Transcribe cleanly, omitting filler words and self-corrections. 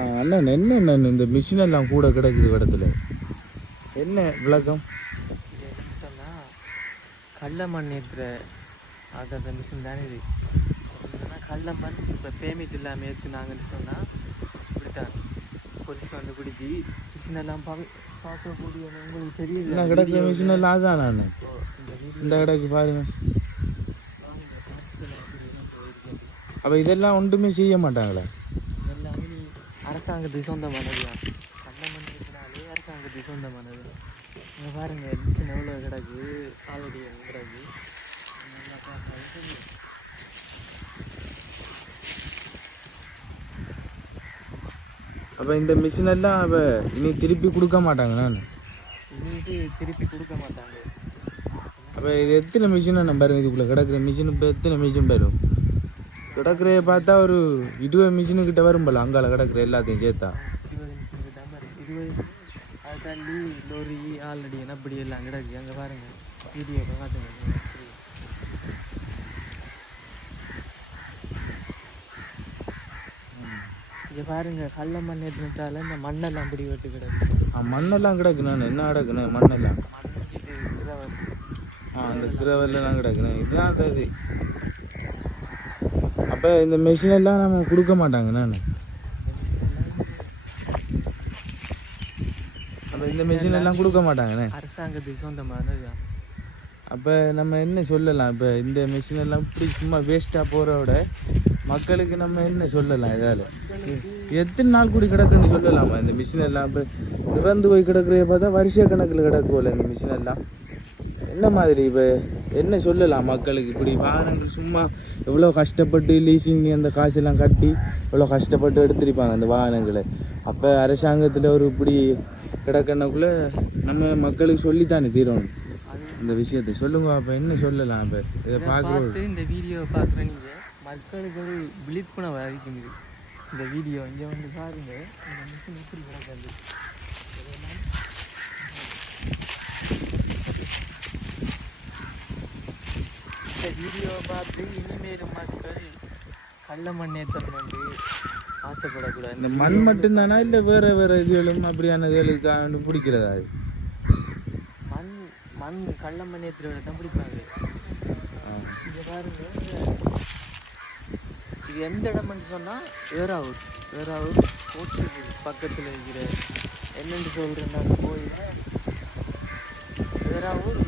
அண்ணன் என்ன இந்த மிஷின் எல்லாம் கூட கிடக்குது இடத்துல என்ன விளக்கம்? சொன்னால் கடல மண் ஏற்றுற அந்த மிஷின் தானே இது. கடல மண் இப்போ பேமெண்ட் இல்லாமல் ஏற்றுனாங்கன்னு சொன்னால் இப்படித்தான் போலீஸ் வந்து பிடிச்சி மிஷின் எல்லாம் பார்க்கக்கூடிய உங்களுக்கு தெரியல கிடக்குற மிஷின் எல்லாம் அதான் நான் இந்த கிடக்கு பாருங்க. அப்போ இதெல்லாம் ஒன்றுமே செய்ய மாட்டாங்களா? எல்லாமே அரசாங்கத்துக்கு சொந்தமானது தான். கடல மண் ஏற்றினாலே அரசாங்கத்துக்கு சொந்தமானது. இங்கே பாருங்கள் மிஷின் எவ்வளோ கிடக்கு, ஆல்ரெடி கிடக்கு. அப்போ இந்த மிஷின் எல்லாம் அப்போ இனி திருப்பி கொடுக்க மாட்டாங்க. நான் இது திருப்பி கொடுக்க மாட்டாங்க. அப்போ இது எத்தனை மிஷின் நம்ம பாருங்க, இதுக்குள்ளே கிடக்குற மிஷின் இப்போ எத்தனை மிஷின் வரும்? கிடக்குறே பார்த்தா ஒரு 20 மிஷினு கிட்ட வரும் போல அங்கால கிடக்குற எல்லாத்தையும் சேர்த்தா 20 மிஷின் கிட்ட மாதிரி 20. அதை தாண்டி லோரி ஆல்ரெடி என்ன அப்படி எல்லாம் கிடக்கு. அங்கே பாருங்க வீடியோ பார்த்துங்க. இங்கே பாருங்க கடல மண் ஏற்றினால இந்த மண்ணெல்லாம் அப்படி வெட்டு கிடக்கு. மண்ணெல்லாம் கிடக்கு. நான் என்ன கிடக்குண்ணே மண்ணெல்லாம் இது கிரவல். அந்த கிரவல்லாம் கிடக்குண்ணே. இதுதான் அது. அப்போ இந்த மிஷின் எல்லாம் நம்ம கொடுக்க மாட்டாங்க. நான் அப்போ இந்த மிஷின் எல்லாம் கொடுக்க மாட்டாங்கண்ணே, அரசாங்கத்துக்கு சொந்தமானது. அப்போ நம்ம என்ன சொல்லலாம்? இப்போ இந்த மிஷின் எல்லாம் இப்படி சும்மா வேஸ்ட்டாக போகிறோட மக்களுக்கு நம்ம என்ன சொல்லலாம்? இதால் எத்தனை நாள் கூடி கிடக்குன்னு சொல்லலாமா? இந்த மிஷின் எல்லாம் இப்போ இறந்து போய் கிடக்குறத பார்த்தா வருஷ கணக்கில் கிடக்கும்ல இந்த மிஷின் எல்லாம். என்ன மாதிரி இப்போ என்ன சொல்லலாம் மக்களுக்கு? இப்படி வாகனங்கள் சும்மா எவ்வளோ கஷ்டப்பட்டு லீசிங் அந்த காசெல்லாம் கட்டி எவ்வளோ கஷ்டப்பட்டு எடுத்திருப்பாங்க அந்த வாகனங்களை. அப்போ அரசாங்கத்தில் ஒரு இப்படி கிடக்கணுக்குள்ளே நம்ம மக்களுக்கு சொல்லித்தானே தீரணும் இந்த விஷயத்தை. சொல்லுங்க அப்போ என்ன சொல்லலாம்? இப்போ இதை பார்க்குறது இந்த வீடியோவை பார்க்குற நீங்கள் மக்களுக்கு ஒரு விழிப்புணர்வு அறிவிக்குது இந்த வீடியோ. இங்கே வந்து பாருங்க இந்த மிஷின் எப்படி கிடக்காது. இந்த வீடியோவை பார்த்து இனிமேலும் மக்கள் கடல மண் ஏற்றணும் வந்து ஆசைப்படக்கூடாது. இந்த மண் மட்டும்தானா இல்லை வேறு வேறு இதுகளும் அப்படியான இதுகளுக்கு பிடிக்கிறதா? அது மண் கடல மண் ஏற்றுறத தான் பிடிப்பாங்க. இங்கே பாருங்க இது எந்த இடம்னு சொன்னால் வேறாவூர் கோட்டு பக்கத்தில் இருக்கிற என்னென்னு சொல்கிறேன்னா கோயில் வேறாவூர்